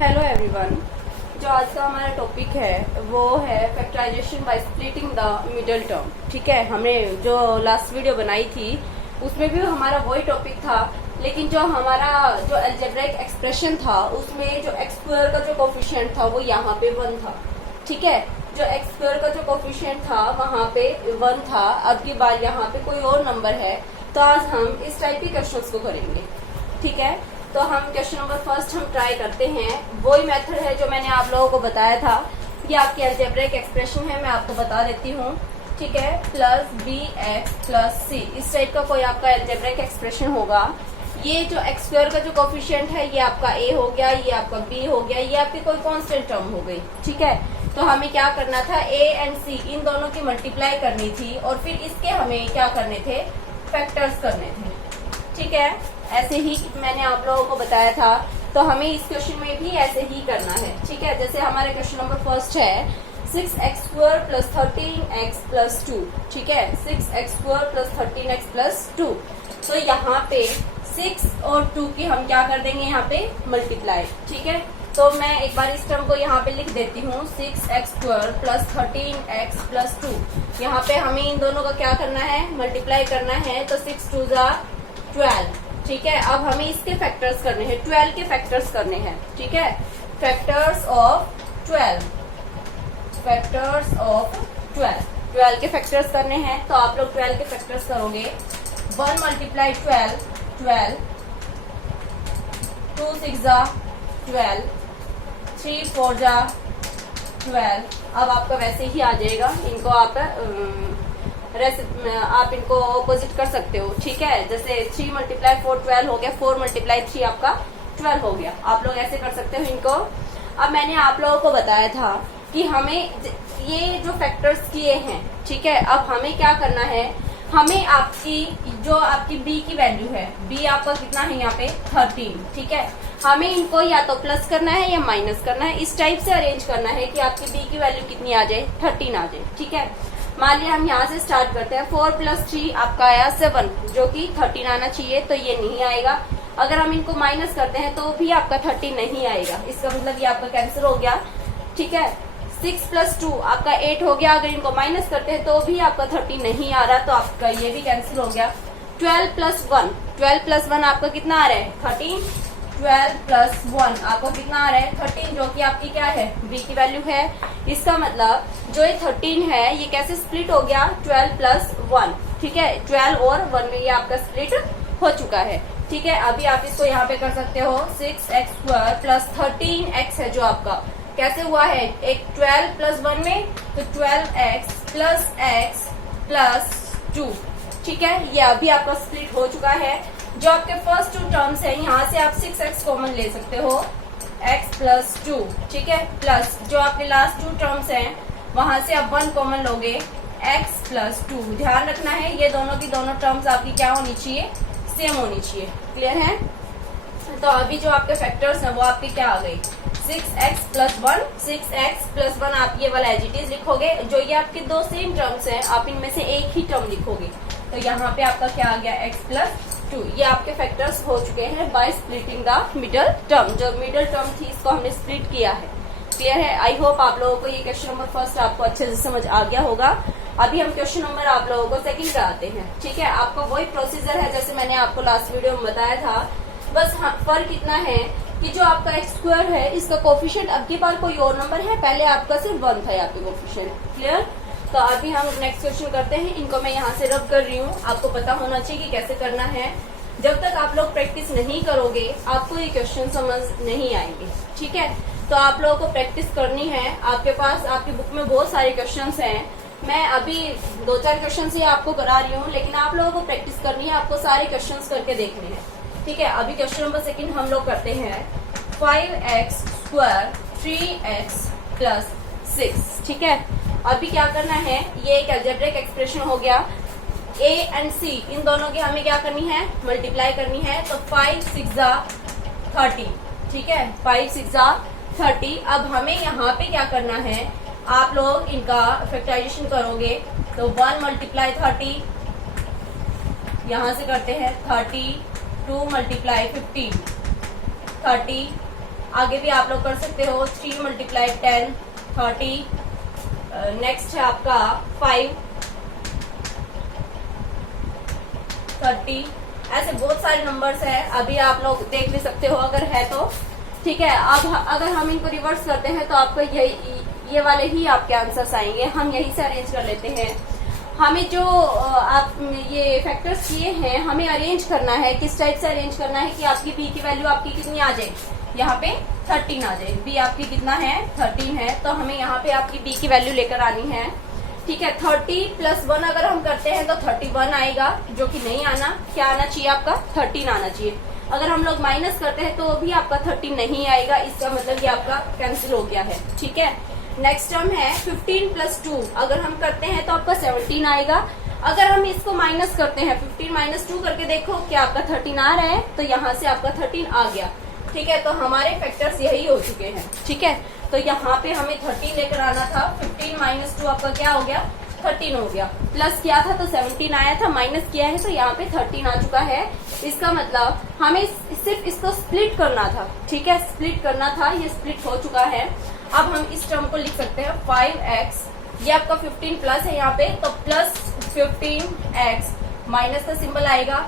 Hello everyone. जो आज का हमारा टॉपिक है वो है factorisation by splitting the middle term. ठीक है, हमने जो लास्ट वीडियो बनाई थी उसमें भी हमारा वही टॉपिक था, लेकिन जो हमारा जो अलजेब्रिक एक्सप्रेशन था उसमें जो एक्स स्क्वायर का जो कोफिशिएंट था वो यहाँ पे 1 था। ठीक है, जो एक्स स्क्वायर का जो कोफिशिएंट था वहाँ पे 1 था। अब की बार यहाँ पे कोई और नंबर है, तो आज हम इस टाइप के क्वेश्चंस को करेंगे। ठीक है, तो हम क्वेश्चन नंबर फर्स्ट हम ट्राई करते हैं। वही मेथड है जो मैंने आप लोगों को बताया था। ये आपकी अलजेब्रिक एक्सप्रेशन है, मैं आपको बता देती हूँ। ठीक है, प्लस बी एक्स प्लस सी, इस टाइप का कोई आपका अलजेब्रिक एक्सप्रेशन होगा। ये जो एक्स स्क्वायर का जो कोफिशिएंट है ये आपका ए हो गया, ये आपका बी हो गया, ये आपकी कोई कांस्टेंट टर्म हो गई। ठीक है, तो हमें क्या करना था, ए एंड सी इन दोनों की मल्टीप्लाई करनी थी और फिर इसके हमें क्या करने थे, फैक्टर्स करने थे। ठीक है, ऐसे ही मैंने आप लोगों को बताया था, तो हमें इस क्वेश्चन में भी ऐसे ही करना है। ठीक है, जैसे हमारे क्वेश्चन नंबर फर्स्ट है 6x² प्लस 13x प्लस 2। ठीक है, 6x² प्लस 13x प्लस 2। तो यहाँ पे 6 और 2 की हम क्या कर देंगे, यहाँ पे मल्टीप्लाई। ठीक है, तो मैं एक बार इस टर्म को यहाँ पे लिख देती हूँ, 6x² प्लस 13x प्लस 2। यहाँ पे हमें इन दोनों का क्या करना है, मल्टीप्लाई करना है। तो 6 2 12। ठीक है, अब हमें इसके फैक्टर्स करने हैं, 12 के फैक्टर्स करने हैं। ठीक है, फैक्टर्स ऑफ 12, फैक्टर्स ऑफ 12 के फैक्टर्स करने हैं। तो आप लोग 12 के फैक्टर्स करोगे, 1 मल्टीप्लाई 12 12, 2 6 12, 3 4 12। अब आपका वैसे ही आ जाएगा, इनको आप इनको ऑपोजिट कर सकते हो। ठीक है, जैसे 3 मल्टीप्लाई 4 12 हो गया, 4 मल्टीप्लाई 3 आपका 12 हो गया। आप लोग ऐसे कर सकते हो इनको। अब मैंने आप लोगों को बताया था कि हमें ये जो फैक्टर्स किए हैं, ठीक है, अब हमें क्या करना है, हमें आपकी b की वैल्यू है, b आपका कितना है यहाँ पे 13। ठीक है, हमें इनको या तो प्लस करना है या माइनस करना है, इस टाइप से अरेंज करना है कि आपकी b की वैल्यू कितनी आ जाए, 13 आ जाए। ठीक है, मान लिया हम यहाँ से स्टार्ट करते हैं, 4 + 3 आपका आया 7, जो कि 13 आना चाहिए, तो ये नहीं आएगा। अगर हम इनको माइनस करते हैं तो भी आपका 13 नहीं आएगा, इसका मतलब ये आपका कैंसिल हो गया। ठीक है, 6 + 2 आपका 8 हो गया, अगर इनको माइनस करते हैं तो भी आपका 13 नहीं आ रहा, तो आपका ये भी कैंसिल हो गया। 12 + 1 आपका कितना आ रहा है, 13। 12 + 1 आपको कितना आ रहा है, 13, जो कि आपकी क्या है, b की वैल्यू है। इसका मतलब जो ये 13 है ये कैसे स्प्लिट हो गया, 12 + 1। ठीक है, 12 और 1 में ये आपका स्प्लिट हो चुका है। ठीक है, अभी आप इसको यहाँ पे कर सकते हो, 6x² प्लस 13x है जो आपका कैसे हुआ है, एक 12 + 1 में, तो 12x प्लस x प्लस 2। ठीक है, ये अभी आपका स्प्लिट हो चुका है। जो आपके फर्स्ट 2 टर्म्स है, यहाँ से आप 6x कॉमन ले सकते हो, x प्लस 2। ठीक है, प्लस जो आपके लास्ट 2 टर्म्स हैं वहां से आप 1 कॉमन लोगे, x प्लस 2। ध्यान रखना है ये दोनों की दोनों टर्म्स आपकी क्या होनी चाहिए, सेम होनी चाहिए। क्लियर है? तो अभी जो आपके फैक्टर्स हैं वो आपके क्या आ गई, 6x + 1, 6x + 1 आप ये वाला एज इट इज लिखोगे। जो ये आपके 2 सेम टर्म्स हैं आप इनमें से एक ही टर्म लिखोगे, तो यहाँ पे आपका क्या आ गया, x + 2। ये आपके फैक्टर्स हो चुके हैं bye splitting the middle term. जो मिडल टर्म थी इसको हमने स्प्लिट किया है। क्लियर है? आई होप आप लोगों को ये क्वेश्चन नंबर फर्स्ट आपको अच्छे से समझ आ गया होगा। अभी हम क्वेश्चन नंबर आप लोगों को सेकंड कराते हैं। ठीक है, आपका वही प्रोसीजर है जैसे मैंने आपको लास्ट वीडियो में बताया था, बस फर्क इतना है कि जो आपका x² है इसका कोफिशिएंट अब की बार कोई और नंबर है, पहले आपका सिर्फ 1 था यहाँ पे कोफिशिएंट। क्लियर? तो अभी हम नेक्स्ट क्वेश्चन करते हैं। इनको मैं यहाँ से रब कर रही हूँ, आपको पता होना चाहिए कि कैसे करना है। जब तक आप लोग प्रैक्टिस नहीं करोगे आपको ये क्वेश्चन समझ नहीं आएंगे। ठीक है, तो आप लोगों को प्रैक्टिस करनी है। आपके पास आपकी बुक में बहुत सारे क्वेश्चंस हैं, मैं अभी 2-4 क्वेश्चन ही आपको करा रही हूँ, लेकिन आप लोगों को प्रैक्टिस करनी है, आपको सारे क्वेश्चंस करके देखने हैं। ठीक है, अभी क्वेश्चन नंबर सेकंड हम लोग करते हैं, 5x² 3x + 6। ठीक है, अभी क्या करना है, ये एक अलजेब्रिक एक्सप्रेशन हो गया, a एंड c इन दोनों की हमें क्या करनी है, मल्टीप्लाई करनी है। तो 5 6 30। ठीक है, 5 6 30। अब हमें यहाँ पे क्या करना है, आप लोग इनका फैक्टराइजेशन करोगे, तो 1 × 30 यहाँ से करते हैं 30, 2 × 15 30, आगे भी आप लोग कर सकते हो 3 मल्टीप्लाई 10 30। नेक्स्ट है आपका 5 30। ऐसे बहुत सारे नंबर्स है, अभी आप लोग देख भी सकते हो अगर है तो। ठीक है, अब अगर हम इनको रिवर्स करते हैं तो आपको ये वाले ही आपके आंसर्स आएंगे। हम यही से अरेंज कर लेते हैं। हमें जो आप ये फैक्टर्स किए हैं हमें अरेंज करना है, किस टाइप से अरेंज करना है कि आपकी बी की वैल्यू आपकी कितनी आ जाए, यहाँ पे 13 आ जाए। बी आपकी कितना है 13 है, तो हमें यहाँ पे आपकी बी की वैल्यू लेकर आनी है। ठीक है, 30 + 1 अगर हम करते हैं तो 31 आएगा, जो कि नहीं आना। क्या आना चाहिए आपका 13 आना चाहिए। अगर हम लोग माइनस करते हैं तो भी आपका 13 नहीं आएगा, इसका मतलब ये आपका कैंसिल हो गया है। ठीक है, नेक्स्ट टर्म है 15 + 2 अगर हम करते हैं तो आपका 17 आएगा। अगर हम इसको माइनस करते हैं 15 - 2 करके देखो क्या आपका 13 आ रहा है, तो यहाँ से आपका 13 आ गया। ठीक है, तो हमारे फैक्टर्स यही हो चुके हैं। ठीक है, तो यहाँ पे हमें 13 लेकर आना था। 15 - 2 आपका क्या हो गया 13 हो गया। प्लस किया था तो 17 आया था, माइनस किया है तो यहाँ पे 13 आ चुका है। इसका मतलब हमें सिर्फ इसको स्प्लिट करना था। ठीक है, स्प्लिट करना था, ये स्प्लिट हो चुका है। अब हम इस टर्म को लिख सकते हैं 5x, ये आपका 15 प्लस है यहाँ पे, तो प्लस 15x माइनस का सिंबल आएगा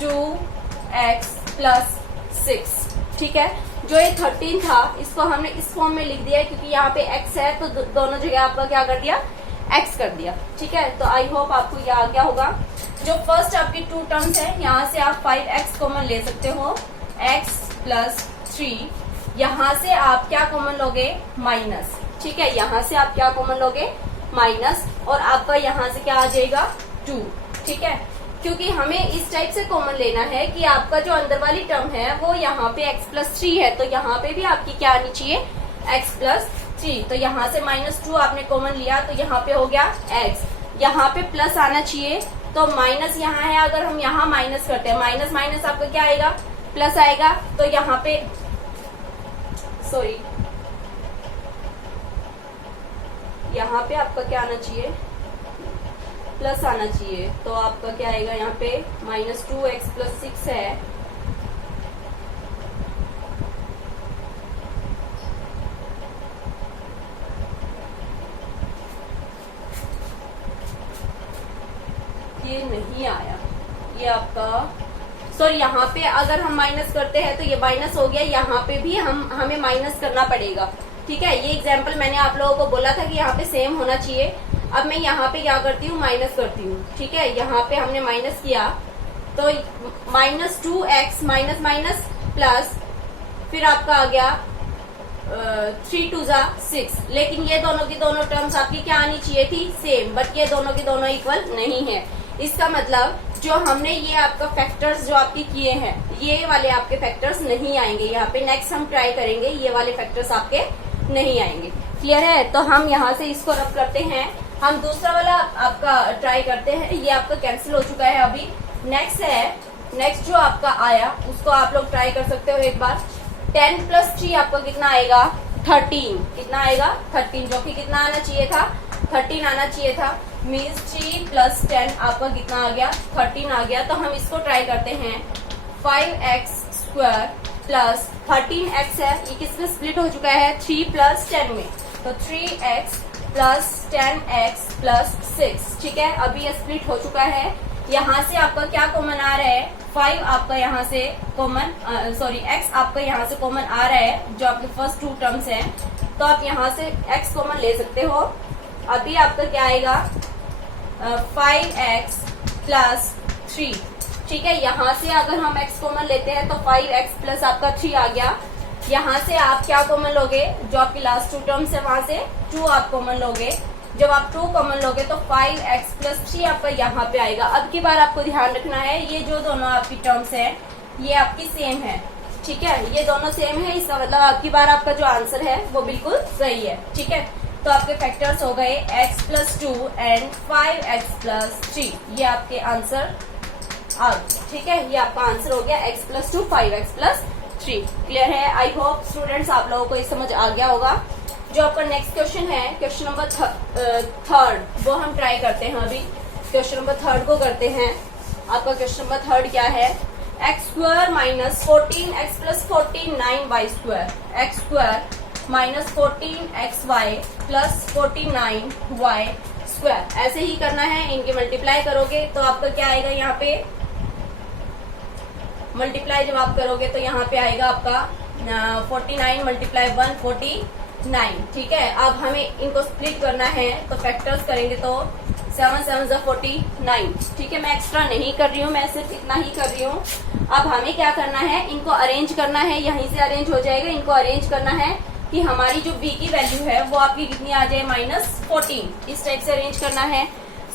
2x + 6। ठीक है, जो ये 13 था इसको हमने इस फॉर्म में लिख दिया है क्योंकि यहाँ पे x है तो दोनों जगह आपका क्या कर दिया x कर दिया। ठीक है, तो आई होप आपको ये आ गया होगा। जो फर्स्ट आपकी 2 टर्म्स है यहाँ से आप 5x कॉमन ले सकते हो, x + 3। यहाँ से आप क्या कॉमन लोगे माइनस। ठीक है, यहाँ से आप क्या कॉमन लोगे माइनस, और आपका यहाँ से क्या आ जाएगा 2। ठीक है, क्योंकि हमें इस टाइप से कॉमन लेना है कि आपका जो अंदर वाली टर्म है वो यहाँ पे x + 3 है, तो यहाँ पे भी आपकी क्या आनी चाहिए x + 3। तो यहाँ से -2 आपने कॉमन लिया तो यहाँ पे हो गया x, यहाँ पे प्लस आना चाहिए तो माइनस यहाँ है। अगर हम यहाँ माइनस करते हैं माइनस माइनस आपका क्या आएगा प्लस आएगा, तो यहाँ पे यहाँ पे आपका क्या आना चाहिए प्लस आना चाहिए, तो आपका क्या आएगा यहाँ पे -2x + 6 है। ये नहीं आया, ये आपका सॉरी यहाँ पे अगर हम माइनस करते हैं तो ये माइनस हो गया, यहाँ पे भी हमें माइनस करना पड़ेगा। ठीक है, ये एग्जाम्पल मैंने आप लोगों को बोला था कि यहाँ पे सेम होना चाहिए। अब मैं यहाँ पे क्या करती हूँ माइनस करती हूँ। ठीक है, यहाँ पे हमने माइनस किया तो -2x माइनस माइनस प्लस, फिर आपका आ गया 3 × 2 = 6। लेकिन ये दोनों की दोनों टर्म्स आपकी क्या आनी चाहिए थी सेम, बट ये दोनों की दोनों इक्वल नहीं है। इसका मतलब जो हमने ये आपका फैक्टर्स जो आपके किए हैं ये वाले आपके फैक्टर्स नहीं आएंगे यहाँ पे। नेक्स्ट हम ट्राई करेंगे, ये वाले फैक्टर्स आपके नहीं आएंगे। क्लियर है, तो हम यहाँ से इसको रब करते हैं। हम दूसरा वाला आपका ट्राई करते हैं, ये आपका कैंसिल हो चुका है अभी। नेक्स्ट जो आपका आया उसको आप लोग ट्राई कर सकते हो एक बार। 10 + 3 आपका कितना आएगा 13। कितना आएगा 13, जो कि कितना आना चाहिए था 13 आना चाहिए था। मीन्स 3 + 10 आपका कितना आ गया 13 आ गया। तो हम इसको ट्राई करते हैं 5x² + 13x है, ये किसमें स्प्लिट हो चुका है 3 + 10 में, तो 3x + 10x + 6। ठीक है, अभी ये स्प्लिट हो चुका है। यहाँ से आपका क्या कॉमन आ रहा है 5 आपका यहाँ से कॉमन x आपका यहाँ से कॉमन आ रहा है, जो आपके फर्स्ट 2 टर्म्स हैं, तो आप यहाँ से x कॉमन ले सकते हो। अभी आपका क्या आएगा 5x + 3। ठीक है, यहाँ से अगर हम x कॉमन लेते हैं तो 5x + आपका 3 आ गया। यहाँ से आप क्या कॉमन लोगे, जो आपकी लास्ट 2 टर्म्स है वहां से 2 आप कॉमन लोगे। जब आप 2 कॉमन लोगे तो 5x + 3 आपका यहाँ पे आएगा। अब की बार आपको ध्यान रखना है ये जो दोनों आपकी टर्म्स है ये आपकी सेम है। ठीक है, ये दोनों सेम है, इसका मतलब आपकी बार आपका जो आंसर है वो बिल्कुल सही है। ठीक है, तो आपके फैक्टर्स हो गए x + 2 एंड 5x + 3, ये आपके आंसर आ गए। ठीक है, ये आपका आंसर हो गया x + 2 5x + 3। क्लियर है, आई होप स्टूडेंट्स आप लोगों को ये समझ आ गया होगा। जो आपका नेक्स्ट क्वेश्चन है क्वेश्चन नंबर 3, वो हम ट्राई करते हैं। अभी क्वेश्चन नंबर 3 को करते हैं। आपका क्वेश्चन नंबर 3 क्या है x square minus 14x plus 49y², x square minus 14xy plus 49y²। ऐसे ही करना है, इनके मल्टीप्लाई करोगे तो आपका क्या आएगा, यहाँ पे मल्टीप्लाई जब आप करोगे तो यहाँ पे आएगा आपका 49 मल्टीप्लाई 1 49। ठीक है, अब हमें इनको स्प्लिट करना है तो फैक्टर्स करेंगे तो 7 7 49। ठीक है, मैं एक्स्ट्रा नहीं कर रही हूँ, मैं सिर्फ इतना ही कर रही हूँ। अब हमें क्या करना है, इनको अरेंज करना है, यहीं से अरेंज हो जाएगा। इनको अरेंज करना है कि हमारी जो b की वैल्यू है वो आपकी कितनी आ जाए, -14। इस टाइप से अरेंज करना है।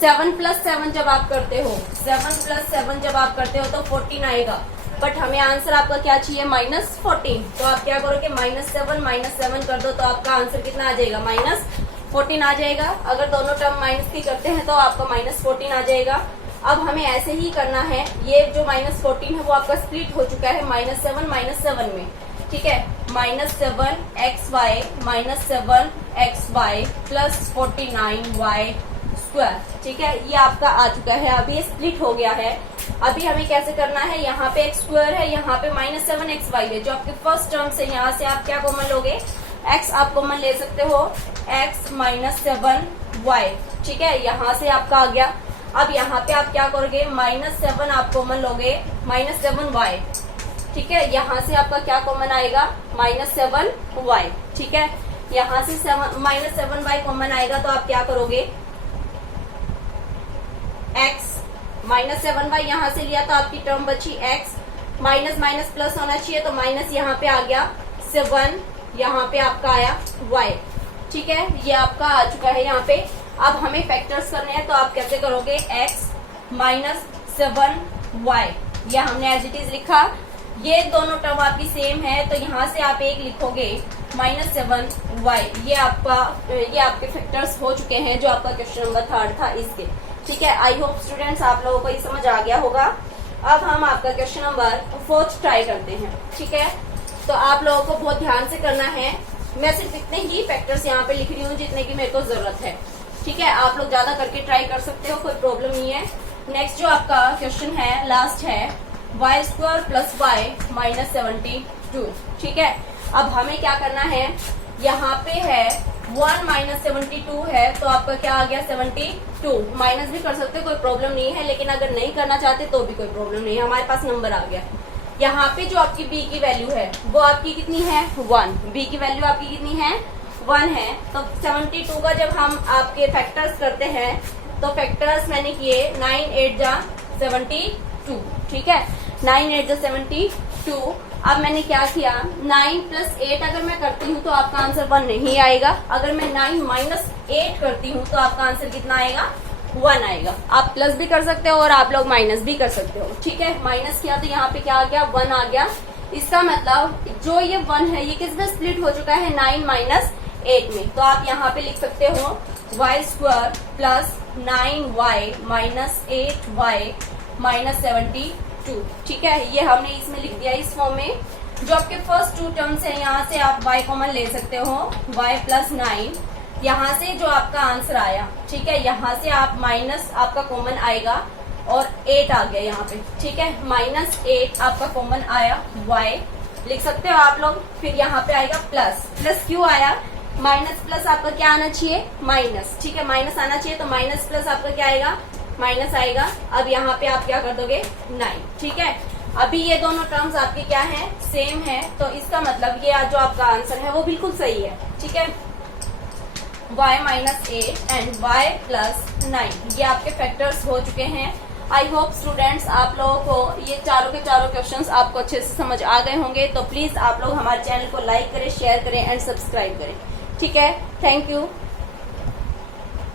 7 + 7 जब आप करते हो, 7 + 7 जब आप करते हो तो 14 आएगा, बट हमें आंसर आपका क्या चाहिए, -14। तो आप क्या करोगे, -7 कर दो तो आपका आंसर कितना आ जाएगा, -14 आ जाएगा। अगर दोनों टर्म माइनस की करते हैं तो आपका -14 आ जाएगा। अब हमें ऐसे ही करना है, ये जो -14 है वो आपका स्प्लिट हो चुका है -7 -7 में। ठीक है, -7xy -7xy प्लस 49y²। ठीक है, ये आपका आ चुका है, अभी ये स्प्लिट हो गया है। अभी हमें कैसे करना है, यहाँ पे x स्क्वायर है, यहाँ पे -7xy है, जो आपके फर्स्ट टर्म से, यहाँ से आप क्या कॉमन लोगे, x आप कॉमन ले सकते हो, x -7y। ठीक है, यहाँ से आपका आ गया। अब यहाँ पे आप क्या करोगे, -7 आप कॉमन लोगे, -7y। ठीक है, यहाँ से आपका क्या कॉमन आएगा, -7y। ठीक है, यहाँ से -7y कॉमन आएगा तो आप क्या करोगे, x -7y यहाँ से लिया तो आपकी टर्म बची x, माइनस माइनस प्लस होना चाहिए तो माइनस यहाँ पे आ गया 7, यहाँ पे आपका आया y। ठीक है, ये आपका आ चुका है यहाँ पे। अब हमें फैक्टर्स करने हैं तो आप कैसे करोगे, x -7y, या हमने एज इट इज लिखा। ये दोनों टर्म आपकी सेम है तो यहाँ से आप एक लिखोगे -7y। ये आपके फैक्टर्स हो चुके हैं, जो आपका क्वेश्चन नंबर 3 था इसके। ठीक है, आई होप स्टूडेंट्स आप लोगों को ये समझ आ गया होगा। अब हम आपका क्वेश्चन नंबर 4 ट्राई करते हैं। ठीक है, तो आप लोगों को बहुत ध्यान से करना है। मैं सिर्फ इतने ही फैक्टर्स यहाँ पे लिख रही हूँ जितने की मेरे को जरूरत है। ठीक है, आप लोग ज्यादा करके ट्राई कर सकते हो, कोई प्रॉब्लम नहीं है। नेक्स्ट जो आपका क्वेश्चन है, लास्ट है, y² + y -72। ठीक है, अब हमें क्या करना है, यहाँ पे है 1 - 72 है तो आपका क्या आ गया, 72। माइनस भी कर सकते हो, कोई प्रॉब्लम नहीं है, लेकिन अगर नहीं करना चाहते तो भी कोई प्रॉब्लम नहीं है, हमारे पास नंबर आ गया। यहाँ पे जो आपकी b की वैल्यू है वो आपकी कितनी है, 1। b की वैल्यू आपकी कितनी है, 1 है। तो 72 का जब हम आपके फैक्टर्स करते हैं तो फैक्टर्स मैंने किए 9 8 जा 72। ठीक है, 9 8 जा 72। अब मैंने क्या किया, 9 + 8 अगर मैं करती हूँ तो आपका आंसर 1 नहीं आएगा। अगर मैं 9 - 8 करती हूँ तो आपका आंसर कितना आएगा, 1 आएगा। आप प्लस भी कर सकते हो और आप लोग माइनस भी कर सकते हो। ठीक है, माइनस किया तो यहाँ पे क्या आ गया, 1 आ गया। इसका मतलब जो ये 1 है ये किसमें स्प्लिट हो चुका है, 9 - 8 में। तो आप यहाँ पे लिख सकते हो y² + 9y -8y -72। ठीक है, ये हमने इसमें लिख दिया इस फॉर्म में। जो आपके फर्स्ट 2 टर्म्स है यहाँ से आप y कॉमन ले सकते हो, y + 9। यहाँ से जो आपका आंसर आया, ठीक है, यहाँ से आप माइनस आपका कॉमन आएगा और 8 आ गया यहाँ पे। ठीक है, -8 आपका कॉमन आया, y लिख सकते हो आप लोग। फिर यहाँ पे आएगा प्लस, प्लस क्यों आया, माइनस प्लस आपका क्या आना चाहिए, माइनस। ठीक है, माइनस आना चाहिए तो माइनस प्लस आपका क्या आएगा, माइनस आएगा। अब यहाँ पे आप क्या कर दोगे, 9। ठीक है, अभी ये दोनों टर्म्स आपके क्या हैं, सेम है, तो इसका मतलब ये जो आपका आंसर है वो बिल्कुल सही है। ठीक है, y -8 एंड y + 9 ये आपके फैक्टर्स हो चुके हैं। आई होप स्टूडेंट्स आप लोगों को ये चारों के चारों क्वेश्चंस आपको अच्छे से समझ आ गए होंगे। तो प्लीज आप लोग हमारे चैनल को लाइक करें, शेयर करें एंड सब्सक्राइब करें। ठीक है, थैंक यू।